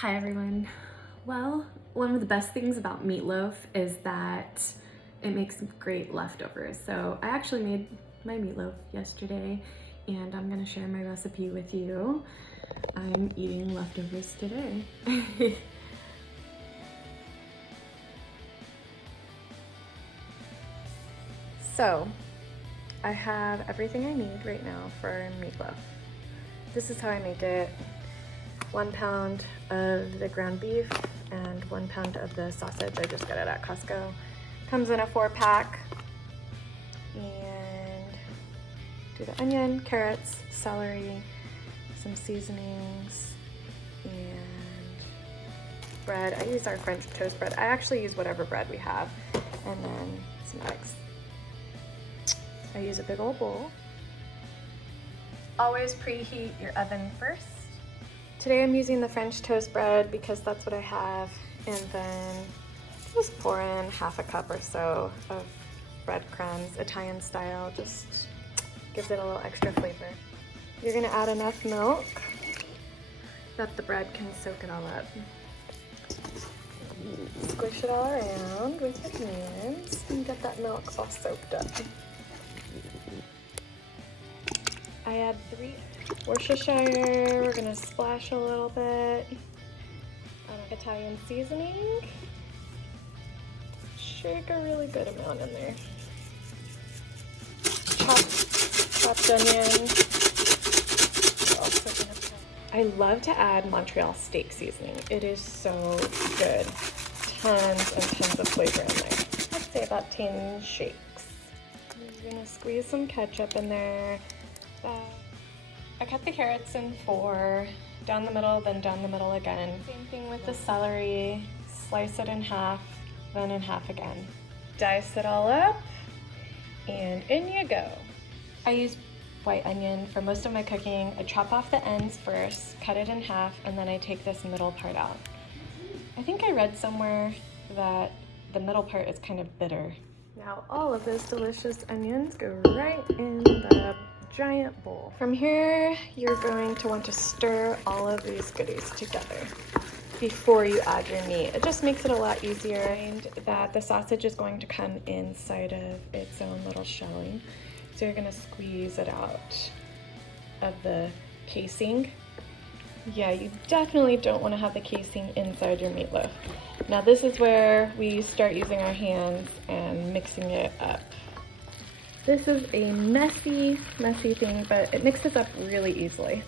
Hi everyone. Well, one of the best things about meatloaf is that it makes great leftovers. So I actually made my meatloaf yesterday and I'm gonna share my recipe with you. I'm eating leftovers today. So I have everything I need right now for meatloaf. This is how I make it. 1 pound of the ground beef and 1 pound of the sausage. I just got it at Costco. Comes in a 4-pack. And do the onion, carrots, celery, some seasonings, and bread. I use our French toast bread. I actually use whatever bread we have. And then some eggs. I use a big old bowl. Always preheat your oven first. Today I'm using the French toast bread because that's what I have, and then just pour in half a cup or so of breadcrumbs, Italian style, just gives it a little extra flavor. You're gonna add enough milk that the bread can soak it all up. Squish it all around with your hands and get that milk all soaked up. I add 3 Worcestershire. We're gonna splash a little bit. Italian seasoning. Shake a really good amount in there. Chopped onion. I love to add Montreal steak seasoning. It is so good. Tons and tons of flavor in there. I'd say about 10 shakes. I'm gonna squeeze some ketchup in there. I cut the carrots in 4, down the middle, then down the middle again. Same thing with the celery, slice it in half, then in half again. Dice it all up, and in you go. I use white onion for most of my cooking. I chop off the ends first, cut it in half, and then I take this middle part out. I think I read somewhere that the middle part is kind of bitter. Now all of those delicious onions go right in the giant bowl. From here, you're going to want to stir all of these goodies together before you add your meat. It just makes it a lot easier, and that the sausage is going to come inside of its own little shelling. So you're gonna squeeze it out of the casing. Yeah, you definitely don't want to have the casing inside your meatloaf. Now this is where we start using our hands and mixing it up. This is a messy thing, but it mixes up really easily.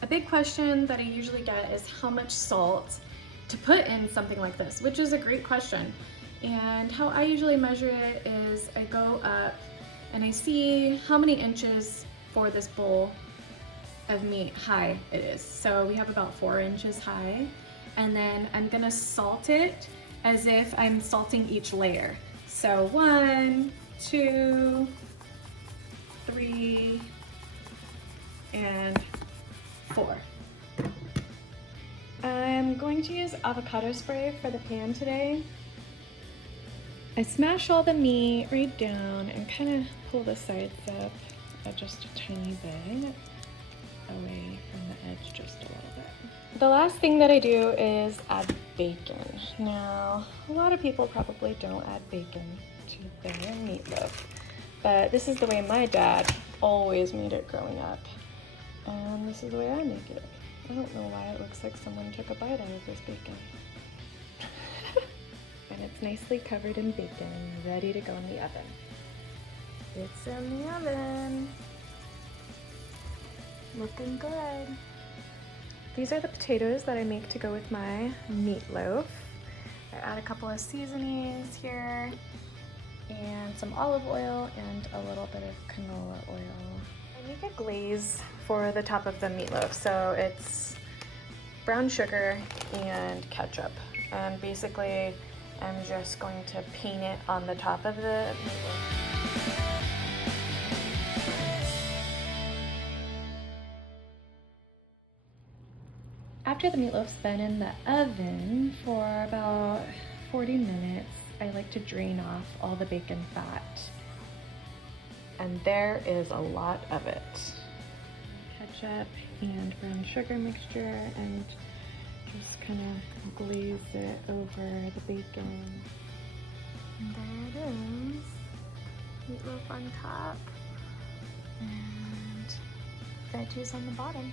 A big question that I usually get is how much salt to put in something like this, which is a great question. And how I usually measure it is I go up and I see how many inches for this bowl of meat high it is. So we have about 4 inches high. And then I'm gonna salt it as if I'm salting each layer. So 1, 2, 3, and 4. I'm going to use avocado spray for the pan today. I smash all the meat right down and kind of pull the sides up just a tiny bit away from the edge just a little bit. The last thing that I do is add bacon. Now, a lot of people probably don't add bacon to their meatloaf, but this is the way my dad always made it growing up, and this is the way I make it. I don't know why it looks like someone took a bite out of this bacon. And it's nicely covered in bacon and ready to go in the oven. It's in the oven. Looking good. These are the potatoes that I make to go with my meatloaf. I add a couple of seasonings here and some olive oil and a little bit of canola oil. I make a glaze for the top of the meatloaf. So it's brown sugar and ketchup. And basically, I'm just going to paint it on the top of the meatloaf. After the meatloaf's been in the oven for about 40 minutes, I like to drain off all the bacon fat. And there is a lot of it. Ketchup and brown sugar mixture, and Just kind of glaze it over the bacon. And there it is. Meatloaf on top and veggies on the bottom.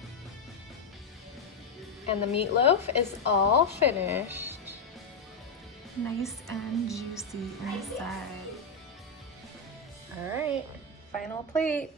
And the meatloaf is all finished. Nice and juicy inside. All right, final plate.